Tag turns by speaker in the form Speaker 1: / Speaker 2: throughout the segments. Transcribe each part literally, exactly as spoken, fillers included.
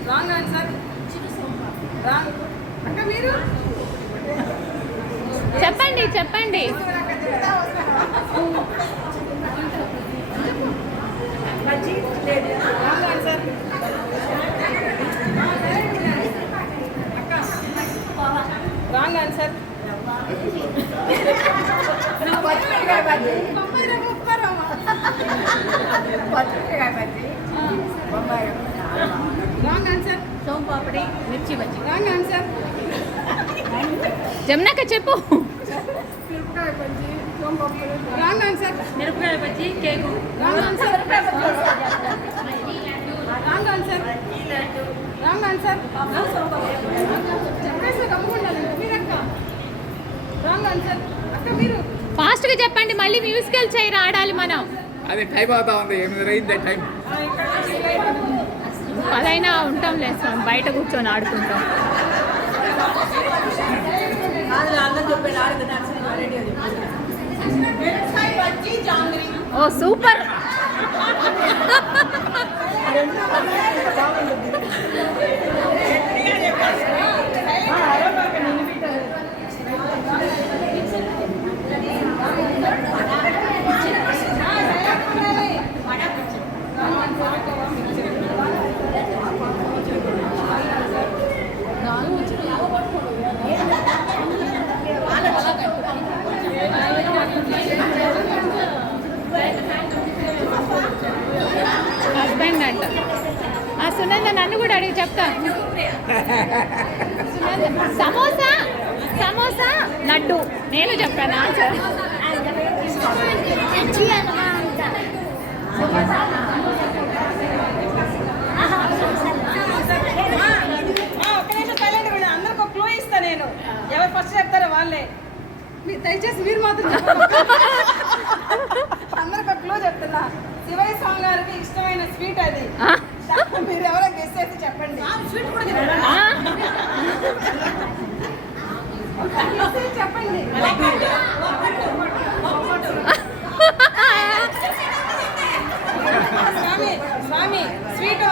Speaker 1: Wrong answer. Wrong. అక్క మీరు
Speaker 2: చెప్పండి చెప్పండి.
Speaker 1: Wrong answer. Wrong answer. Wrong answer.
Speaker 2: Soan papdi మిర్చి బజ్జి.
Speaker 1: Wrong answer.
Speaker 2: జమునక్క చెప్పు.
Speaker 1: Wrong answer.
Speaker 2: మిరపకాయ బజ్జి cake.
Speaker 1: Wrong answer. Wrong answer. Wrong answer. చెప్పేసి గమ్ముకుండాలి మీరక్క. Wrong answer. అక్క మీరు
Speaker 2: ఫాస్ట్ గా చెప్పండి, మళ్ళీ మ్యూజికల్ చైర్ ఆడాలి మనం.
Speaker 3: అది టైం అవుతా ఉంది, ఎనిమిది అయింది టైం.
Speaker 2: పదైనా ఉంటాం లేస్తాం, బయట కూర్చొని ఆడుకుంటాం. ఓ సూపర్. హస్బెండ్ అంట. ఆ సునంద నన్ను కూడా అడిగి చెప్తా. సమోసా సమోసా లడ్డు. నేను చెప్పాను ఆన్సర్.
Speaker 1: అందరికి ఒక క్లూ ఇస్తా నేను. ఎవరు ఫస్ట్ చెప్తారో వాళ్ళే. మీరు దయచేసి మీరు మాత్రం అందరికి ఒక క్లూ చెప్తున్నా. శివయ్య స్వామి గారికి ఇష్టమైన స్వీట్ అది. మీరు ఎవరో గెస్ చేసి చెప్పండి. చెప్పండి. స్వామి స్వామి స్వీట్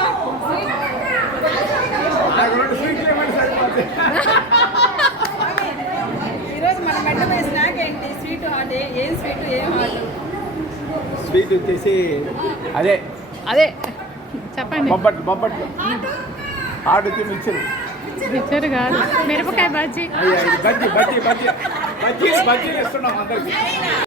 Speaker 1: ఈరోజు మన మెట్ట మీద స్నాక్ ఏంటి? Sweet hot. ఏం స్వీట్ ఏం హాట్?
Speaker 3: స్వీట్ వచ్చేసి అదే
Speaker 2: అదే చెప్పండి.
Speaker 3: బొబ్బట్లు బొబ్బట్లు ఆడు వచ్చి మిక్చర్.
Speaker 2: మిక్చర్ కాదు, మిరపకాయ బజ్జీ.
Speaker 3: బజ్జీ బజ్జీ బజ్జీ బజ్జీ బజ్జీలు ఇస్తున్నాం అందరికి.